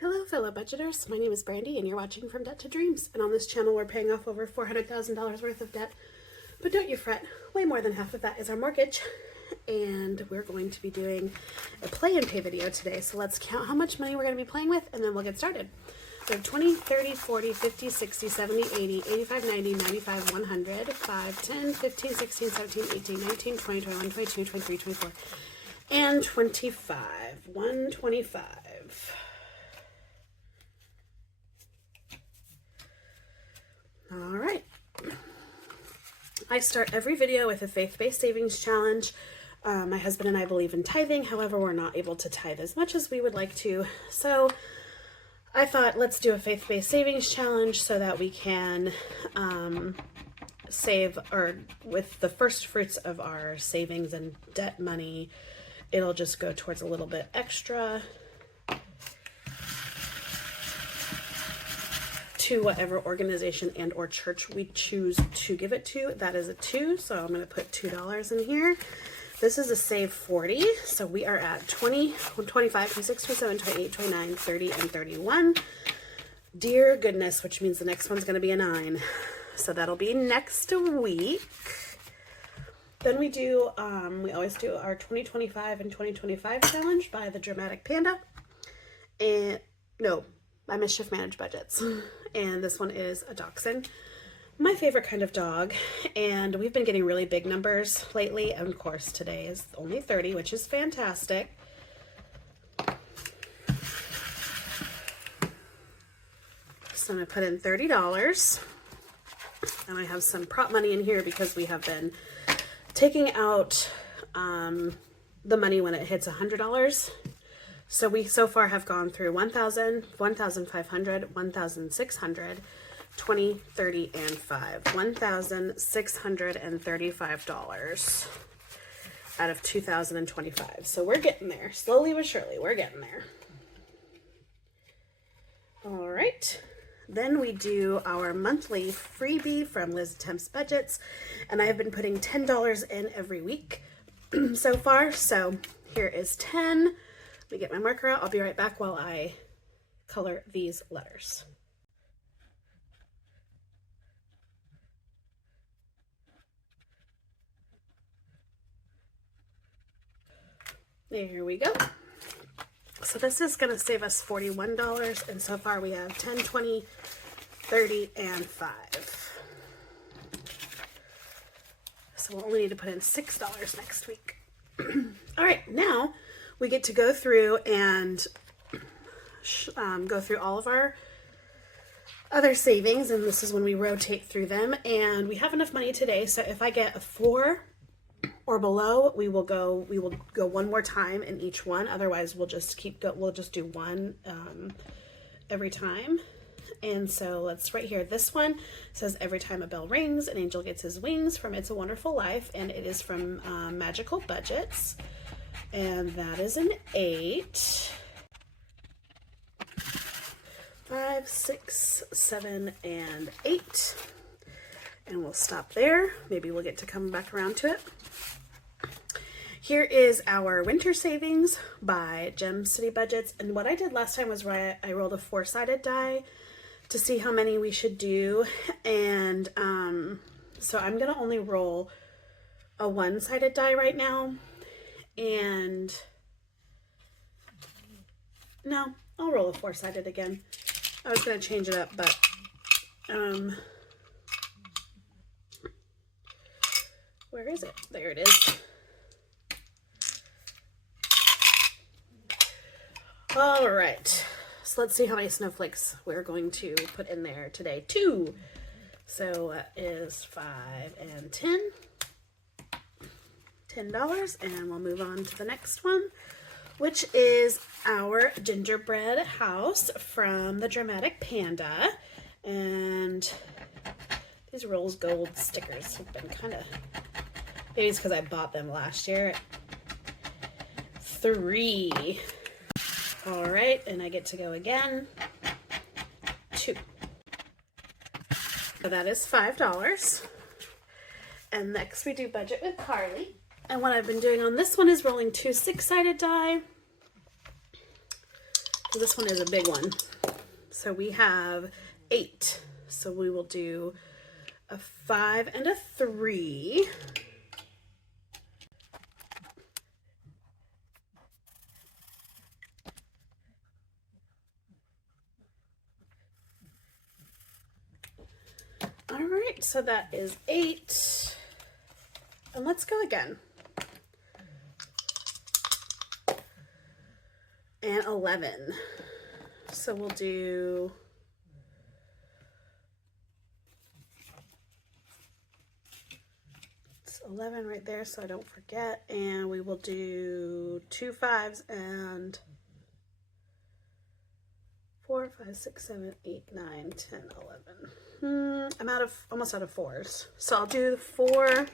Hello fellow budgeters, my name is Brandy and you're watching From Debt to Dreams, and on this channel we're paying off over $400,000 worth of debt, but don't you fret, way more than half of that is our mortgage, and we're going to be doing a play and pay video today, so let's count how much money we're going to be playing with and then we'll get started. We have 20, 30, 40, 50, 60, 70, 80, 85, 90, 95, 100, 5, 10, 15, 16, 17, 18, 19, 20, 21, 22, 23, 24, and 25. 125. All right. I start every video with a faith-based savings challenge. My husband and I believe in tithing. However, we're not able to tithe as much as we would like to. So I thought, let's do a faith-based savings challenge so that we can save, or with the first fruits of our savings and debt money, it'll just go towards a little bit extra to whatever organization and or church we choose to give it to. That is a 2, so I'm going to put $2 in here. This is a save 40, so we are at 20, 25, 26, 27, 28, 29, 30, and 31. Dear goodness, which means the next one's going to be a 9. So that'll be next week. Then we do, we always do our 2025 and 2025 challenge by the Dramatic Panda. And, no, by Mischief Managed Budgets. And this one is a dachshund, my favorite kind of dog, and we've been getting really big numbers lately, and of course today is only 30, which is fantastic. So I'm going to put in $30, and I have some prop money in here because we have been taking out the money when it hits $100. So we so far have gone through 1,000, 1,500, 1,600, 20, 30, and 5. $1,635 out of 2025. So we're getting there. Slowly but surely, we're getting there. All right. Then we do our monthly freebie from Liz Attempts Budgets. And I have been putting $10 in every week so far. So here is 10. Let me get my marker out. I'll be right back while I color these letters. There we go. So this is going to save us $41, and so far we have 10, 20, 30, and 5. So we'll only need to put in $6 next week. All right, now we get to go through and go through all of our other savings, and this is when we rotate through them, and we have enough money today, so if I get a 4 or below, we will go one more time in each one. Otherwise we'll just we'll just do one every time. And so let's, right here, this one says every time a bell rings an angel gets his wings, from It's a Wonderful Life, and it is from Magical Budgets. And that is an 8. 5, 6, 7, and 8. And we'll stop there. Maybe we'll get to come back around to it. Here is our winter savings by Gem City Budgets. And what I did last time was I rolled a 4-sided die to see how many we should do. And so I'm going to only roll a 1-sided die right now. And no, I'll roll a 4-sided again. I was going to change it up, but where is it? There it is. All right, so let's see how many snowflakes we're going to put in there today. 2. So that is 5 and 10. $10, and we'll move on to the next one, which is our gingerbread house from the Dramatic Panda. And these rose gold stickers have been kind of, maybe it's because I bought them last year at 3. All right, and I get to go again. 2. So that is $5. And next we do budget with Carly. And what I've been doing on this one is rolling 2 6-sided die. This one is a big one. So we have 8. So we will do a 5 and a 3. All right, so that is 8. And let's go again. And 11. So we'll do 11 right there so I don't forget, and we will do 2 5s and 4 5 6 7 8 9 10 11. I'm almost out of 4s, so I'll do 4.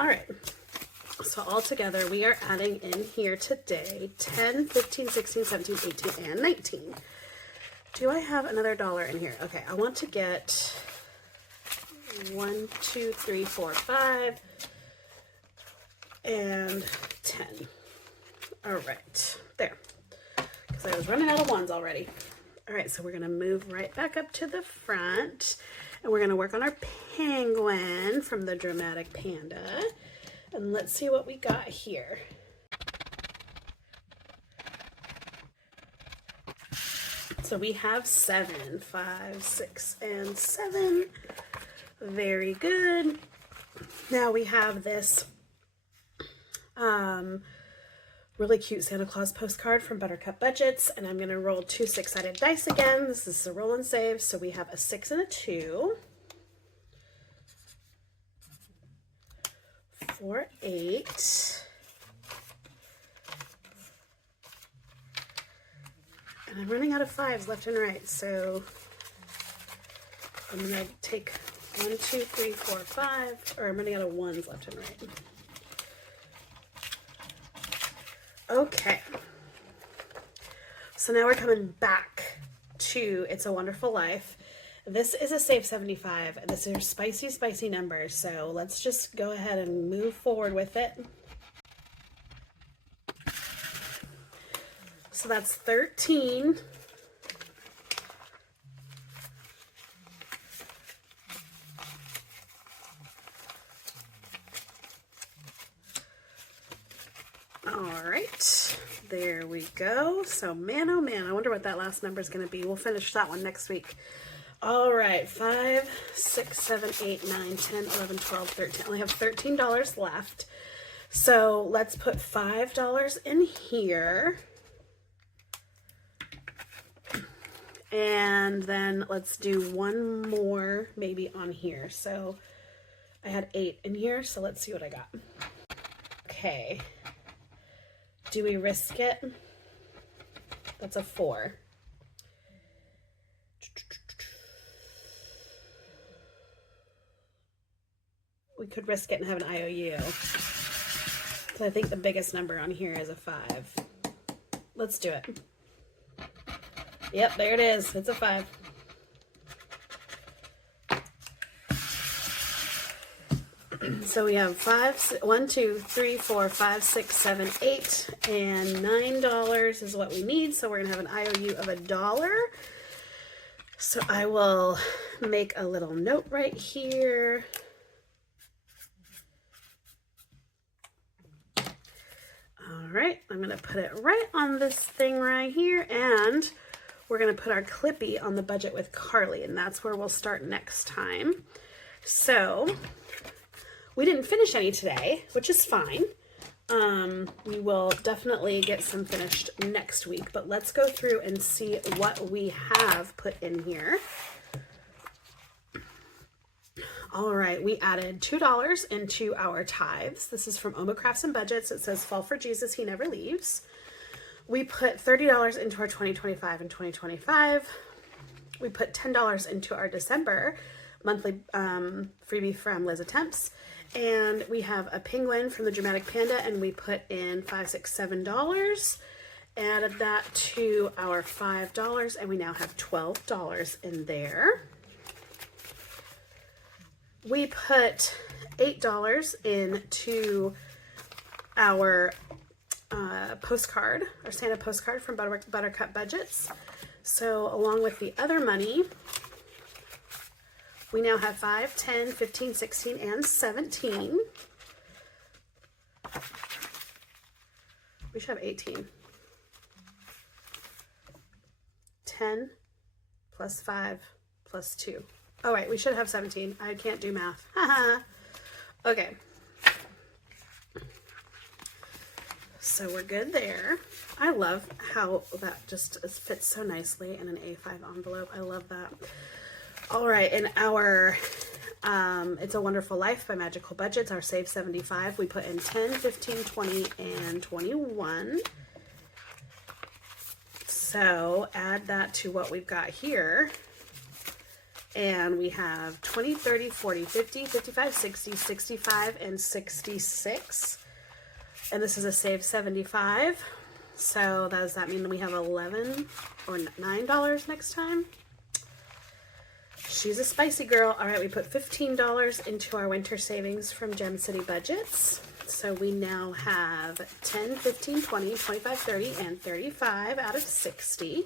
All right, so all together we are adding in here today 10, 15, 16, 17, 18, and 19. Do I have another dollar in here? Okay, I want to get 1, 2, 3, 4, 5, and 10. All right, there, because I was running out of ones already. All right, so we're gonna move right back up to the front, and we're gonna work on our penguin from the Dramatic Panda. And let's see what we got here. So we have 7, 5, 6, and 7. Very good. Now we have this really cute Santa Claus postcard from Buttercup Budgets, and I'm gonna roll 2 6-sided dice again. This is a roll and save, so we have a 6 and a 2. 4, 8. And I'm running out of 5s left and right, so I'm gonna take 1, 2, 3, 4, 5, or I'm running out of 1s left and right. Okay, so now we're coming back to It's a Wonderful Life. This is a save 75. This is spicy, spicy numbers, so let's just go ahead and move forward with it. So that's 13. All right, there we go. So man, oh man, I wonder what that last number is going to be. We'll finish that one next week. All right, 5, 6, 7, 8, 9, 10, 11, 12, 13. I only have $13 left. So let's put $5 in here. And then let's do one more maybe on here. So I had 8 in here, so let's see what I got. Okay. Do we risk it? That's a 4. We could risk it and have an IOU. So I think the biggest number on here is a 5. Let's do it. Yep, there it is. It's a 5. So we have 1, 2, 3, 4, 5, 6, 7, 8, and $9 is what we need. So we're gonna have an IOU of $1. So I will make a little note right here. All right, I'm gonna put it right on this thing right here, and we're gonna put our Clippy on the budget with Carly, and that's where we'll start next time. So we didn't finish any today, which is fine. We will definitely get some finished next week, but let's go through and see what we have put in here. All right, we added $2 into our tithes. This is from Oma Crafts and Budgets. It says, Fall for Jesus, He Never Leaves. We put $30 into our 2025 and 2025. We put $10 into our December monthly freebie from Liz Attempts. And we have a penguin from the Dramatic Panda, and we put in $5, $6, $7. Added that to our $5, and we now have $12 in there. We put $8 into our postcard, our Santa postcard from Buttercup Budgets. So along with the other money, we now have 5, 10, 15, 16, and 17. We should have 18. 10 plus 5 plus 2. Oh, right, we should have 17. I can't do math. Okay. So we're good there. I love how that just fits so nicely in an A5 envelope. I love that. All right, in our It's a Wonderful Life by Magical Budgets, our Save 75, we put in 10, 15, 20, and 21. So add that to what we've got here. And we have 20, 30, 40, 50, 55, 60, 65, and 66. And this is a Save 75. So does that mean we have $11 or $9 next time? She's a spicy girl. All right, we put $15 into our winter savings from Gem City Budgets. So we now have 10, 15, 20, 25, 30, and 35 out of 60.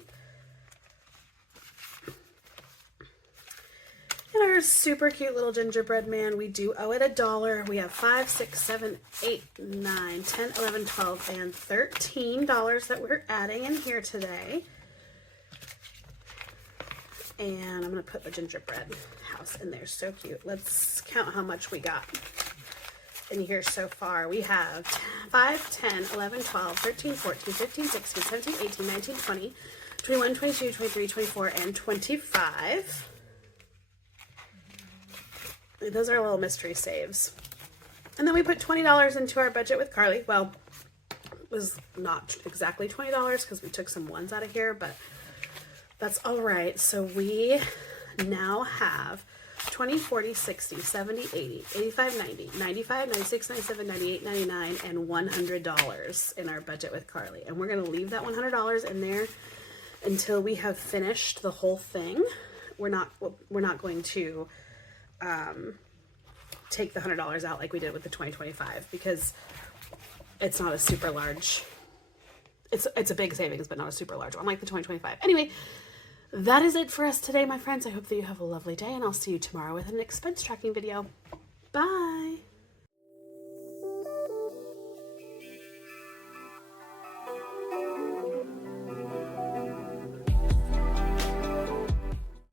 And our super cute little gingerbread man, we do owe it $1. We have 5, 6, 7, 8, 9, 10, 11, 12, and $13 that we're adding in here today. And I'm going to put the gingerbread house in there. So cute. Let's count how much we got in here so far. We have 5, 10, 11, 12, 13, 14, 15, 16, 17, 18, 19, 20, 21, 22, 23, 24, and 25. Those are little mystery saves. And then we put $20 into our budget with Carly. Well, it was not exactly $20 because we took some ones out of here, but that's all right. So we now have 20, 40, 60, 70, 80, 85, 90, 95, 96, 97, 98, 99, and $100 in our budget with Carly. And we're going to leave that $100 in there until we have finished the whole thing. We're not going to take the $100 out like we did with the 2025 because it's not a super large, it's a big savings, but not a super large one like the 2025. Anyway, that is it for us today, my friends. I hope that you have a lovely day, and I'll see you tomorrow with an expense tracking video. Bye.